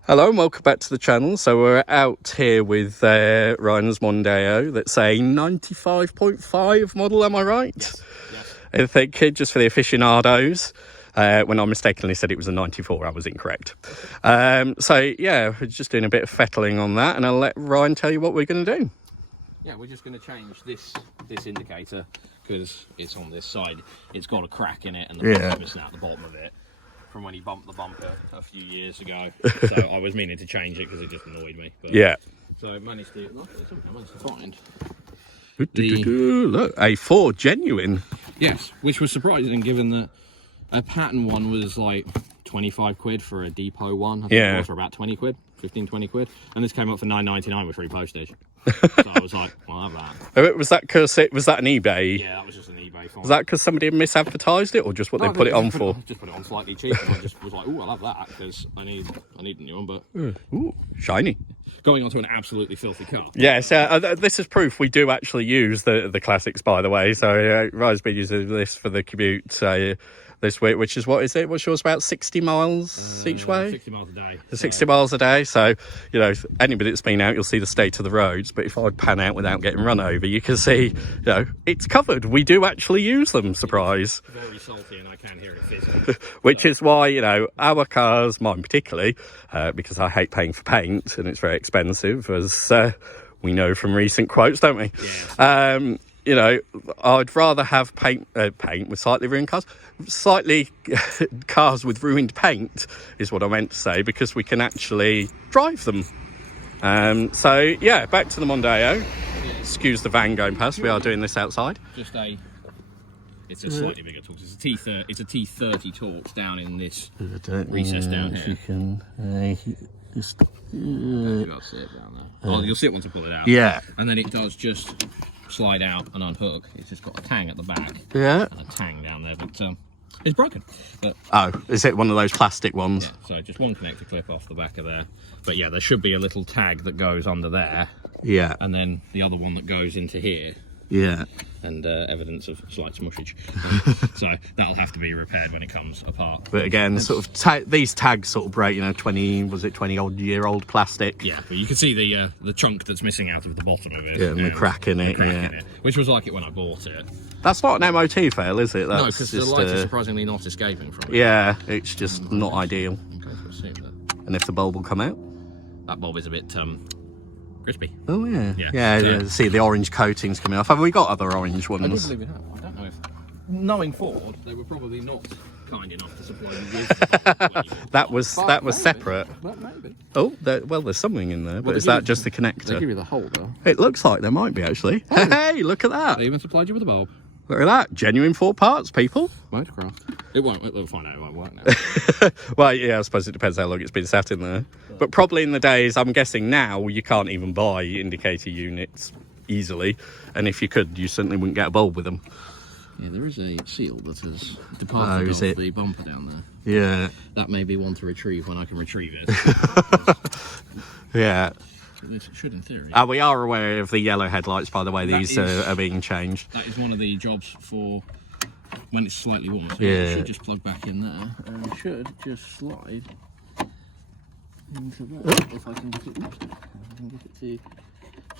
Hello and welcome back to the channel. So we're out here with Ryan's Mondeo. That's a 95.5 model, am I right? Yes. I think just for the aficionados. When I mistakenly said it was a 94, I was incorrect. So yeah, we're just doing a bit of fettling on that, and I'll let Ryan tell you what we're going to do. Yeah, we're just going to change this indicator because it's on this side. It's got a crack in it, and the bump's missing out the bottom of it from when he bumped the bumper a few years ago. So I was meaning to change it because it just annoyed me. But, yeah. So I managed to find Look, a Ford genuine. Yes, which was surprising given that a pattern one was like 25 quid for a depot one. I think it was for about 20 quid, 15, 20 quid. And this came up for £9.99 with free postage. So I was like, well, I'll have that. Was that because was that an eBay? Yeah, that was just an eBay find. Was that because somebody had misadvertised it, or just what they put it on for? Just put it on slightly cheaper. I just was like, oh, I'll have that because I need a new one. But ooh, shiny. Going on to an absolutely filthy car. Yes, this is proof we do actually use the classics, by the way. So Ryan's been using this for the commute this week, which is, what is it? What's yours, about 60 miles each way? 60 miles a day. 60 miles a day. So, you know, anybody that's been out, you'll see the state of the roads. But if I pan out without getting run over, you can see, you know, it's covered. We do actually use them, surprise. It's very salty and I can hear it fizzing. Which is why, you know, our cars, mine particularly, because I hate paying for paint and it's very expensive, as we know from recent quotes, don't we? Yeah. You know, I'd rather have paint with slightly ruined cars. Cars with ruined paint is what I meant to say, because we can actually drive them. So, yeah, back to the Mondeo. Excuse the van going past. We are doing this outside. It's a slightly bigger Torx. It's a T30 Torx down in this recess down here. You'll see it down there. You'll see it once I pull it out. Yeah. And then it does just slide out and unhook. It's just got a tang at the back. Yeah. And a tang down there, but it's broken. But, oh, is it one of those plastic ones? Yeah, so just one connector clip off the back of there. But yeah, there should be a little tag that goes under there. Yeah. And then the other one that goes into here. Yeah. And evidence of slight smushage. So that'll have to be repaired when it comes apart. But again, sort of these tags sort of break, you know, 20 odd year old plastic. Yeah, but you can see the chunk that's missing out of the bottom of it. Yeah, and the crack in it. Which was like it when I bought it. That's not an MOT fail, is it? That's no, because the lights are surprisingly not escaping from it. Yeah, it's just not ideal. Okay, so let's see that. And if the bulb will come out? That bulb is a bit crispy. Oh yeah. Yeah. See the orange coatings coming off. Have we got other orange ones? I do believe we have. I don't know if, knowing Ford, they were probably not kind enough to supply you with that was separate. But maybe. Oh, well, there's something in there, but is that just the connector? They give you the holder. It looks like there might be, actually. Oh. Hey, look at that. They even supplied you with a bulb. Look at that. Genuine Ford parts, people. Motorcraft. It won't. We'll find out it won't work now. Well, yeah, I suppose it depends how long it's been sat in there. But probably in the days, I'm guessing now, you can't even buy indicator units easily. And if you could, you certainly wouldn't get a bulb with them. Yeah, there is a seal that has departed of the bumper down there. Yeah. That may be one to retrieve when I can retrieve it. Yeah. This should, in theory. We are aware of the yellow headlights, by the way. These are being changed. That is one of the jobs for when it's slightly warm. So yeah. It should just plug back in there and should just slide into there. If I can get it, to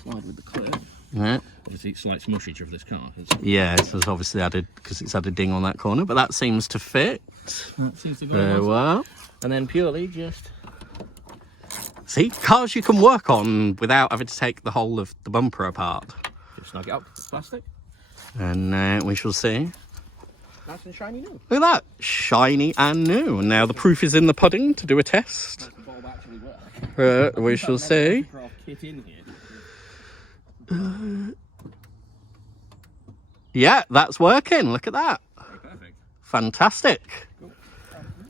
slide with the clip. Yeah. Obviously, slight smushage of this car. Yeah, so it's obviously added because it's had a ding on that corner, but that seems to fit. That seems to go very well. And then purely just. See, cars you can work on without having to take the whole of the bumper apart. Just snug it up, it's plastic. And we shall see. Nice and shiny new. Look at that, shiny and new. And now the proof is in the pudding to do a test. Does the bulb actually work? We shall see. Kit in here. Yeah, that's working. Look at that. Perfect. Fantastic. Cool.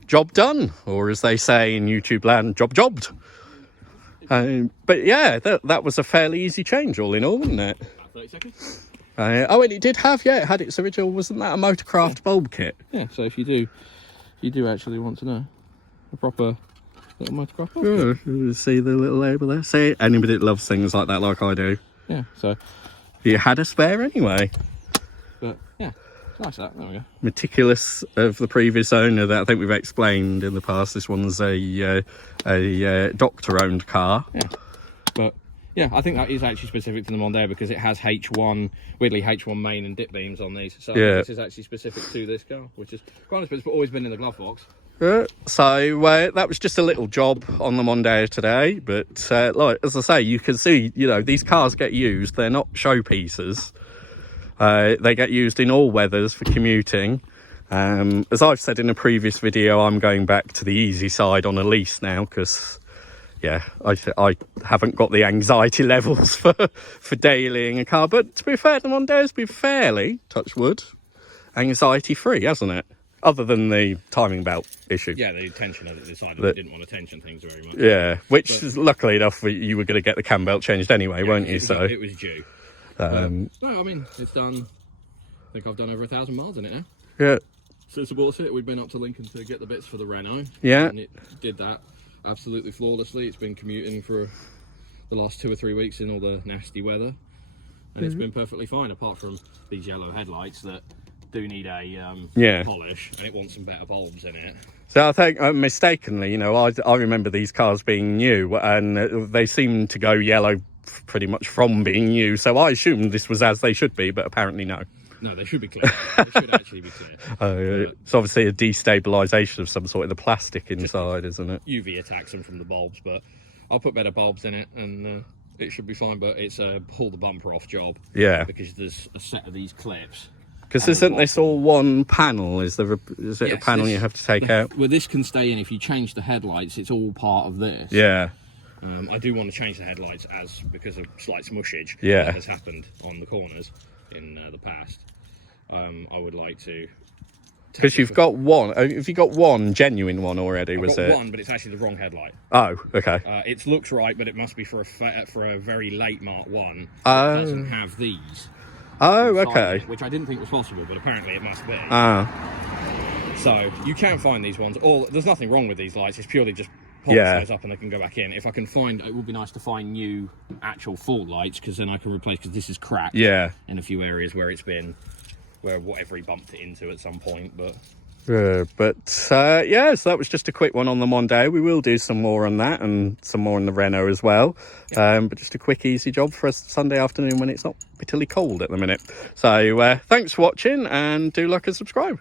Job done, or as they say in YouTube land, job jobbed. But yeah, that was a fairly easy change all in all, wasn't it? About 30 seconds. Oh, and it did have, it had its original, wasn't that a Motorcraft bulb kit? Yeah, so if you do actually want to know, a proper little Motorcraft bulb kit. See the little label there? See, anybody that loves things like that like I do. Yeah, so. You had a spare anyway. But, yeah. Nice that. There we go. Meticulous of the previous owner that I think we've explained in the past. This one's a doctor-owned car. Yeah, but yeah, I think that is actually specific to the Mondeo because it has H1, weirdly H1 main and dip beams on these. So yeah, this is actually specific to this car, which is quite nice, but it's always been in the glove box. So that was just a little job on the Mondeo today, but like as I say, you can see, you know, these cars get used. They're not showpieces. They get used in all weathers for commuting. As I've said in a previous video, I'm going back to the easy side on a lease now because, yeah, I haven't got the anxiety levels for dailying a car. But to be fair, the Mondeo's been fairly, touch wood, anxiety-free, hasn't it? Other than the timing belt issue. Yeah, the tension of it decided we didn't want to tension things very much. Yeah, which luckily enough, you were going to get the cam belt changed anyway, weren't you? So it was due. No, I mean, it's done, I think I've done over 1,000 miles in it now. Yeah. Since I bought it, we've been up to Lincoln to get the bits for the Renault. Yeah. And it did that absolutely flawlessly. It's been commuting for the last 2 or 3 weeks in all the nasty weather. And it's been perfectly fine, apart from these yellow headlights that do need a polish, and it wants some better bulbs in it. So I think mistakenly, you know, I remember these cars being new, and they seem to go yellow pretty much from being new. So I assumed this was as they should be, but apparently no. No, they should be clear. They should actually be clear. It's obviously a destabilisation of some sort of the plastic inside, isn't it? UV attacks them from the bulbs, but I'll put better bulbs in it, and it should be fine. But it's a pull the bumper off job. Yeah. Because there's a set of these clips. Because isn't this all one panel? Is it a panel you have to take out? Well, this can stay in. If you change the headlights, it's all part of this. Yeah. I do want to change the headlights because of slight smushage that has happened on the corners in the past. I would like to. Because you've got one. Have you got one genuine one already? I've got one, but it's actually the wrong headlight. Oh, okay. It looks right, but it must be for a very late Mark 1. It doesn't have these. Oh, okay. Which I didn't think was possible, but apparently it must be. Ah. So you can find these ones. There's nothing wrong with these lights. It's purely just pop those up and they can go back in. If I can find, it would be nice to find new actual full lights because then I can replace. Because this is cracked. Yeah. In a few areas where it's been, where whatever he bumped it into at some point, but. So that was just a quick one on the Mondeo. We will do some more on that and some more on the Renault as well. But just a quick, easy job for a Sunday afternoon when it's not bitterly cold at the minute. So thanks for watching and do like and subscribe.